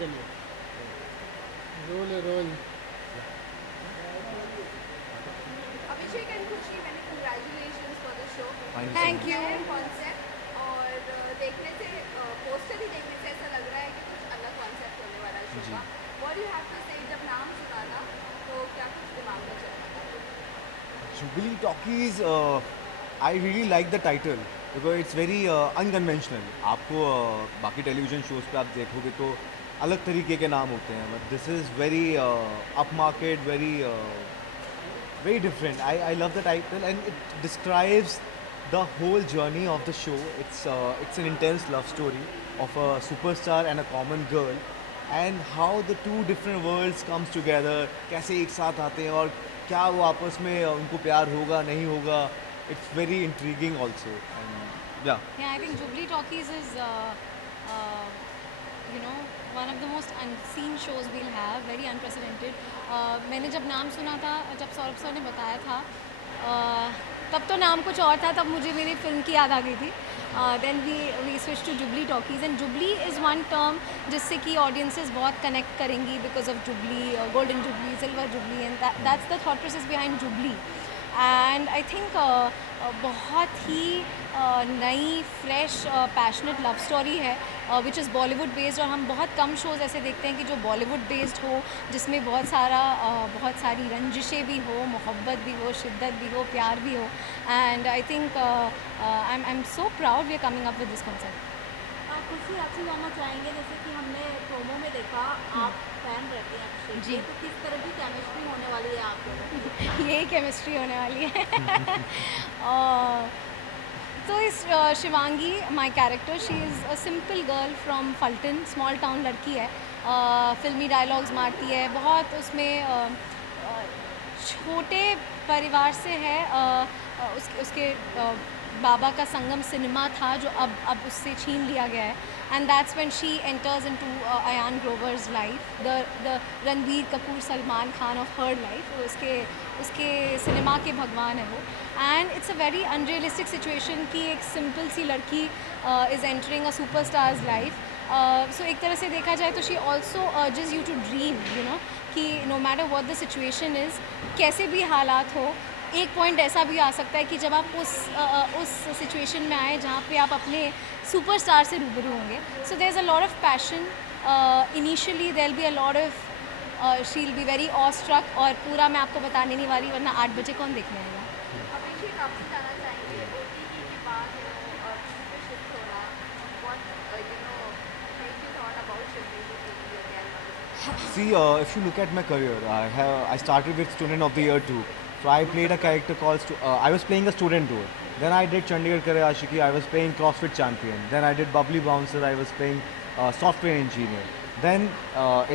चलिए role role Abhishek and खुशी मैंने congratulations for the show. Thank you so thank much. You concept और देखने से पोस्टर ही देखने से ऐसा लग रहा है कि कुछ अलग कॉन्सेप्ट होने वाला है शो जी। का। व्हाट यू हैव टू से जब नाम सुना था तो क्या कुछ दिमाग में चल रहा था? Jubilee Talkies, I really like the title because it's very unconventional. आपको बाकी टेलीविजन शोज पे आप देखोगे तो अलग तरीके के नाम होते हैं, but this is very up market, very different. I love the title and it describes the whole journey of the show. It's an intense love story of a superstar and a common girl, and how the two different worlds comes together. कैसे एक साथ आते हैं और क्या वो आपस में उनको प्यार होगा नहीं होगा. It's very intriguing also, and yeah. Yeah, I think Jubilee Talkies is, you know, one of the most unseen shows we'll have, very unprecedented. मैंने जब नाम सुना था, जब सौरभ सर ने बताया था, तब तो नाम कुछ और था, तब मुझे मेरी फिल्म की याद आ गई थी. Then we switched to Jubilee Talkies, and Jubilee is one term जिससे कि audiences बहुत connect करेंगी because of Jubilee, Golden Jubilee, Silver Jubilee, and that's the thought process behind Jubilee. And I think बहुत ही नई फ्रेश पैशनेट लव स्टोरी है which is Bollywood based. और हम बहुत कम शोज़ ऐसे देखते हैं कि जो बॉलीवुड बेस्ड हो, जिसमें बहुत सारी रंजिशें भी हो, मोहब्बत भी हो, शिद्दत भी हो, प्यार भी हो. And I think I am so proud we are coming up with this concept. खुशी आपसे जानना चाहेंगे, जैसे कि हमने प्रोमो में देखा आप फैन रहते हैं अभिषेक जी. के, तो किस तरह की केमिस्ट्री होने वाली है आप दोनों की? यही केमिस्ट्री होने वाली है. तो इस Shivangi my character, she is a simple girl from Phaltan, small town लड़की है. फिल्मी डायलॉग्स मारती है बहुत, उसमें छोटे परिवार से है. उसके बाबा का संगम सिनेमा था जो अब उससे छीन लिया गया है. And that's when she enters into Ayaan Grover's life, the Ranbir Kapoor Salman Khan of her life. उसके सिनेमा के भगवान है वो. And it's a very unrealistic situation कि एक सिंपल सी लड़की is entering a superstar's life. So एक तरह से देखा जाए तो she also urges you to dream, you know, कि no matter what the situation is, कैसे भी हालात हो, एक पॉइंट ऐसा भी आ सकता है कि जब आप उस सिचुएशन में आए जहाँ पे आप अपने सुपरस्टार से रूबरू होंगे. So there is a lot of passion. Initially there will be a lot of, she will be very awestruck, और पूरा मैं आपको बताने नहीं वाली वरना 8 बजे कौन देखने आएगा. अभिषेक आपसे जानना चाहेंगे ओटीटी के बाद टीवी पे शिफ्ट होना, what make you thought about shifting to TV again? See, if you look at my career, I started with Student of the Year 2. So I played a character called, I was playing a student role. Then I did Chandigarh Kare Ashiki, I was playing CrossFit champion. Then I did Bubbly Bouncer, I was playing software engineer. Then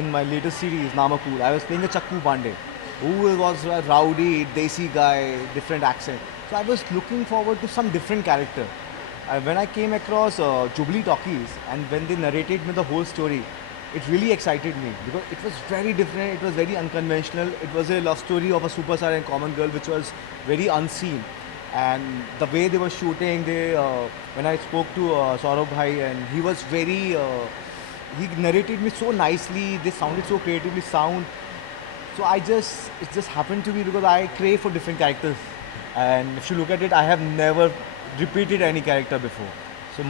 in my latest series, Namakul, I was playing a Chakku Pandey, who was a rowdy, desi guy, different accent. So I was looking forward to some different character. When I came across Jubilee Talkies, and when they narrated me the whole story, it really excited me because it was very different, it was very unconventional. It was a love story of a superstar and common girl which was very unseen. And the way they were shooting, when I spoke to Saurabh bhai, and he was he narrated me so nicely, they sounded so creatively sound. So it just happened to me because I crave for different characters. And if you look at it, I have never repeated any character before. So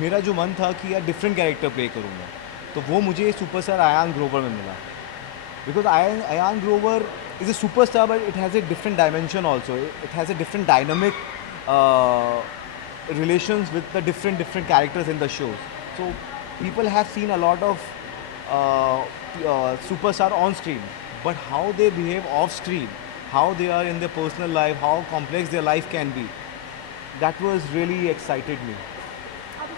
मेरा जो मन था कि यार different character play करूँगा, तो वो मुझे सुपरस्टार अयान ग्रोवर में मिला. Because Ayaan Grover is a superstar, but it has a different dimension also. It has a different dynamic relations with the different characters in the shows. So people have seen a lot of superstar on screen, but how they behave off screen, how they are in their personal life, how complex their life can be, that was really excited me.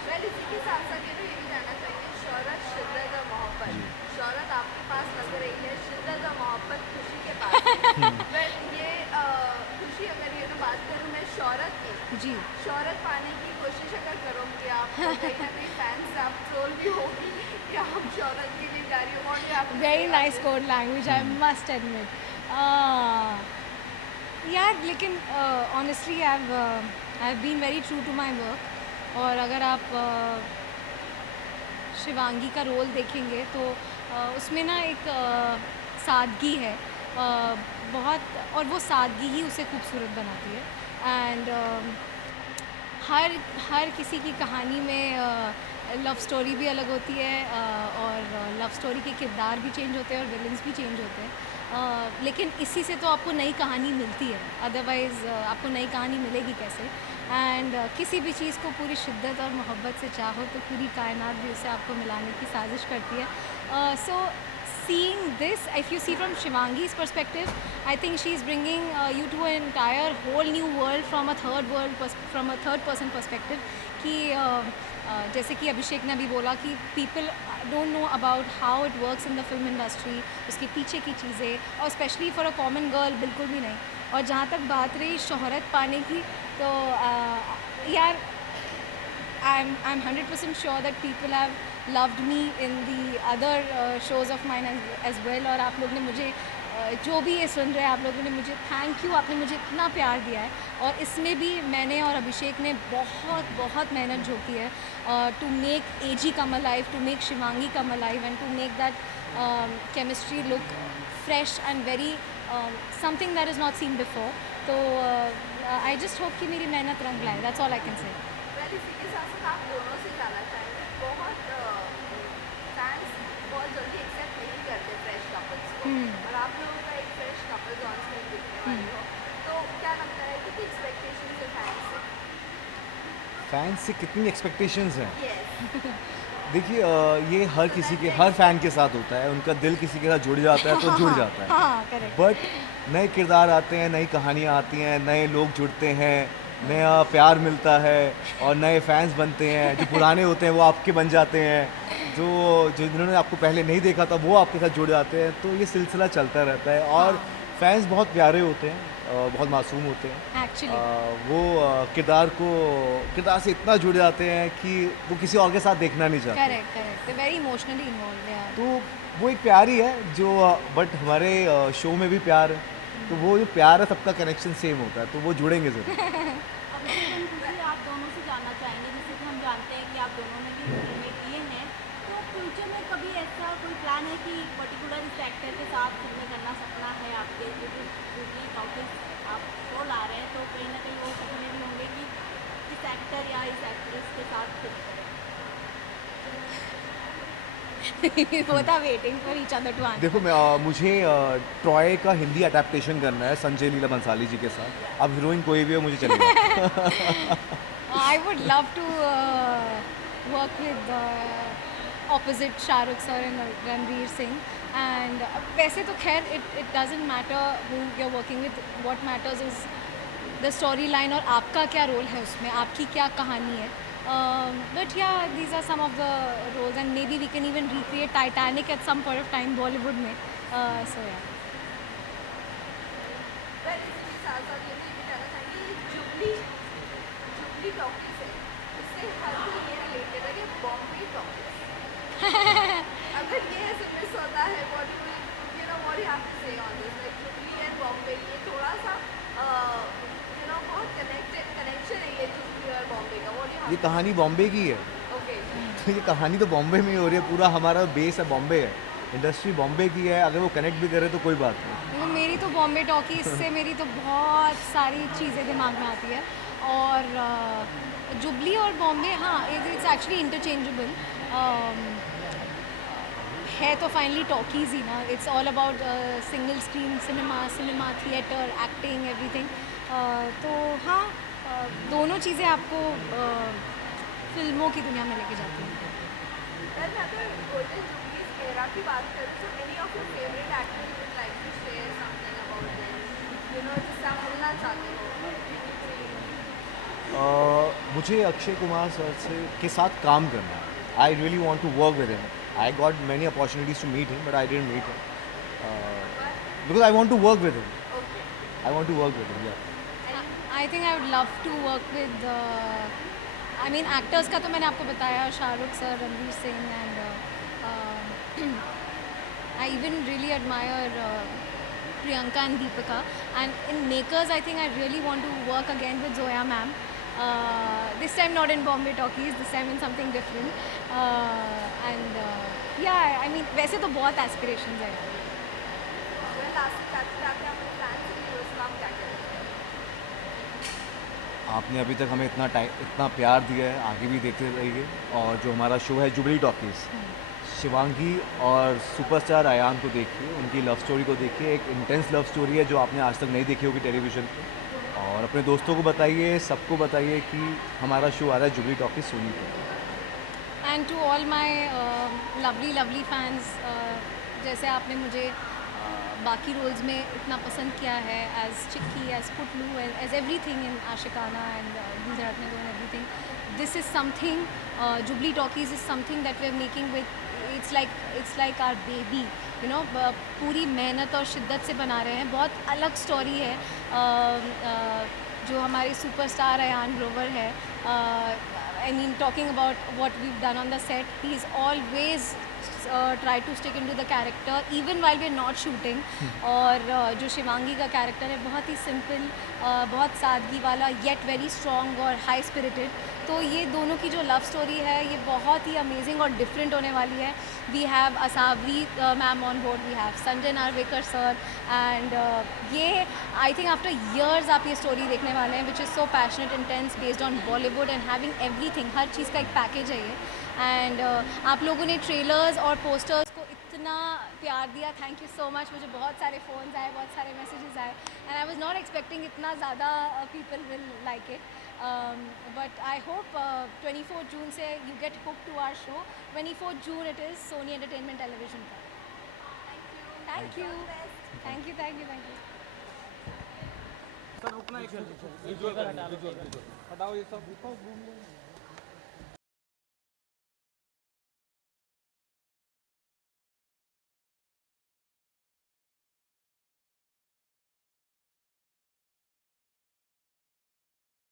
Well इसी के साथ साथ ये तो ये भी जानना चाहिए, शोहरत, शिद्दत और मोहब्बत. शोहरत आपके पास नजर रही है, शिद्दत और मोहब्बत खुशी के पास. वेल ये खुशी, अगर ये तो बात करूँ मैं शोहरत की, जी. शोहरत पाने की कोशिश अगर करोगे आप तो कहीं ना कहीं फैंस से आप ट्रोल भी होगी कि आप शोहरत के लिए जा रही हो. What do you have to very say on nice this? Code language, I must admit. यार लेकिन honestly I have been very true to my work. और अगर आप शिवांगी का रोल देखेंगे तो उसमें ना एक सादगी है, बहुत, और वो सादगी ही उसे खूबसूरत बनाती है। एंड हर किसी की कहानी में लव स्टोरी भी अलग होती है, और लव स्टोरी के किरदार भी चेंज होते हैं और विलन्स भी चेंज होते हैं, लेकिन इसी से तो आपको नई कहानी मिलती है, अदरवाइज़ आपको नई कहानी मिलेगी कैसे। एंड किसी भी चीज़ को पूरी शिद्दत और मोहब्बत से चाहो तो पूरी कायनात भी उसे आपको मिलाने की साजिश करती है। सो seeing this, if you see from Shivangi's perspective, I think she's bringing you to an entire whole new world from a third person perspective, कि जैसे कि अभिषेक ने अभी बोला कि people don't know about how it works in the film industry, उसके पीछे की चीज़ें, और specially for a common girl बिल्कुल भी नहीं। और जहाँ तक बात रही शोहरत पाने की, तो यार I'm 100% sure that people have loved me in the other shows of mine as well, और आप लोग ने मुझे जो भी ये सुन रहे हैं, आप लोगों ने मुझे थैंक यू, आपने मुझे इतना प्यार दिया है। और इसमें भी मैंने और अभिषेक ने बहुत बहुत मेहनत झोंकी है to make AG come alive, to make Shivangi come alive, and to make that chemistry look fresh and very something that is not seen before. तो आई जस्ट होप कि मेरी मेहनत रंग लाए, that's all I can say. Well इसी के साथ साथ आप दोनों से जाना चाहेंगे, बहुत फैंस बहुत जल्दी एक्सेप्ट नहीं करते फ्रेश कपल्स को, और आप लोगों का एक फ्रेश कपल्स ऑन स्क्रीन दिखने वाली हो, तो क्या लगता है कितनी एक्सपेक्टेशन है फैंस से? फैंस से कितनी एक्सपेक्टेशंस हैं? यस देखिए ये हर किसी के, हर फैन के साथ होता है, उनका दिल किसी के साथ जुड़ जाता है तो जुड़ जाता है। हाँ करेक्ट। बट नए किरदार आते हैं, नई कहानियाँ आती हैं, नए लोग जुड़ते हैं, नया प्यार मिलता है और नए फैंस बनते हैं। जो पुराने होते हैं वो आपके बन जाते हैं, जो जिन्होंने आपको पहले नहीं देखा था वो आपके साथ जुड़ जाते हैं। तो ये सिलसिला चलता रहता है, और फैंस बहुत प्यारे होते हैं, बहुत मासूम होते हैं एक्चुअली वो किरदार से इतना जुड़ जाते हैं कि वो किसी और के साथ देखना नहीं चाहते। Correct correct, very emotionally involve यार। तो वो एक प्यार ही है जो, बट हमारे शो में भी प्यार है, तो वो जो प्यार है सबका कनेक्शन सेम होता है, तो वो जुड़ेंगे ज़रूर। अभिषेक खुशी आप दोनों से जानना चाहेंगे, जैसे कि हम जानते हैं कि आप दोनों ने भी फिल्में किए हैं, तो फ्यूचर में कभी ऐसा कोई प्लान है कि पर्टिकुलर इस एक्टर के साथ फिल्में करना सपना है आपके, जो दूसरी टॉपिक आप शो ला रहे हैं, तो कहीं ना कहीं वो सपने भी होंगे कि इस एक्टर या इस एक्ट्रेस के साथ फिल्म करें? both are waiting for each other to answer. देखो मुझे ट्रॉय का हिंदी अडेप्टेशन करना है संजय लीला बंसाली जी के साथ। अब हीरोइन कोई भी हो मुझे चलेगा। I would love to work with opposite Shahrukh sir and Ranveer Singh, and वैसे तो खैर it doesn't matter who you're working with, what matters is the storyline और आपका क्या रोल है उसमें, आपकी क्या कहानी है। But yeah, these are some of the roles, and maybe we can even recreate Titanic at some point of time Bollywood में। So yeah. वेल इसी के साथ साथ ये भी कहना चाहेंगे, ये जुबली टॉकीज है, इससे हर कोई ये रिलेटेड है कि बॉम्बे टॉकीज अगर ये ऐसे मिस होता है Bollywood, you know what you have to say on this, like Jubilee and Bombay, ये थोड़ा सा यू नो बहुत कनेक्शन है ये जुबली और बॉम्बे का, व्हाट यू ये कहानी बॉम्बे की है, ओके तो ये कहानी तो बॉम्बे में ही हो रही है, पूरा हमारा बेस है बॉम्बे है, इंडस्ट्री बॉम्बे की है। अगर वो कनेक्ट भी करे तो कोई बात नहीं। देखो मेरी तो बॉम्बे टॉकीज से मेरी तो बहुत सारी चीज़ें दिमाग में आती है, और जुबली और बॉम्बे हाँ इट्स एक्चुअली इंटरचेंजेबल है, तो फाइनली टॉकीज ही ना, it's all about single screen cinema theatre acting everything. तो हाँ दोनों चीज़ें आपको फिल्मों की दुनिया में लेके जाती हैं। वेल अगर गोल्डन जुबलीज एरा की बात करें तो any of your favourite actors you would like to share something about them, you know जिससे आप मिलना चाहते हो? मुझे अक्षय कुमार सर से के साथ काम करना है। I really want to work with him. I got many opportunities to meet him but I didn't meet him because I want to work with him. Okay I want to work with him. या I think I would love to work with I mean actors का तो मैंने आपको बताया, Shahrukh sir, Ranveer Singh, and I even really admire Priyanka and Deepika, and in makers I think I really want to work again with Zoya ma'am, this time not in Bombay talkies, this time in something different, and या I mean वैसे तो बहुत aspirations है यार। Last आके अपने fans के लिए उसका आप क्या कहते हैं? आपने अभी तक हमें इतना प्यार दिया है, आगे भी देते रहिए। और जो हमारा शो है जुबली टॉकीज़, शिवांगी और सुपरस्टार अयान को देखिए, उनकी लव स्टोरी को देखिए। एक इंटेंस लव स्टोरी है जो आपने आज तक नहीं देखी होगी टेलीविज़न पे। और अपने दोस्तों को बताइए, सबको बताइए कि हमारा शो आ रहा है जुबली टॉकीज़ सोनी पे। And to all my lovely fans, जैसे आपने मुझे बाकी रोल्स में इतना पसंद किया है, as Chikki, as Putlu, as everything in Aashiqana and Gujarat में everything, this is something, Jubilee Talkies is something that we are making with, it's like our baby, you know. पूरी मेहनत और शिद्दत से बना रहे हैं, बहुत अलग स्टोरी है। जो हमारे सुपरस्टार अयान ग्रोवर है, I mean, talking about what we've done on the set, he's always tried to stick into the character even while we're not shooting. और जो शिवांगी का कैरेक्टर है बहुत ही सिंपल, बहुत सादगी वाला, येट वेरी स्ट्रॉन्ग और हाई स्पिरिटेड। तो ये दोनों की जो लव स्टोरी है ये बहुत ही अमेजिंग और डिफरेंट होने वाली है। We have Asavari ma'am on board, we have Sanjay Narvekar sir, and ये आई थिंक आफ्टर ईयर्स आप ये स्टोरी देखने वाले हैं, which is so passionate, intense, based on Bollywood and having everything, हर चीज़ का एक पैकेज है ये। एंड आप लोगों ने ट्रेलर्स और पोस्टर्स को इतना प्यार दिया, थैंक यू सो मच। मुझे बहुत सारे फ़ोन्स आए, बहुत सारे मैसेजेस आए, and I was not expecting इतना ज़्यादा people will like it. But I hope 24 June से you get hook to our show. 24 June it is Sony entertainment television पर। Thank you thank you thank you thank you. Sir रुकना एक visual हटाओ ये सब।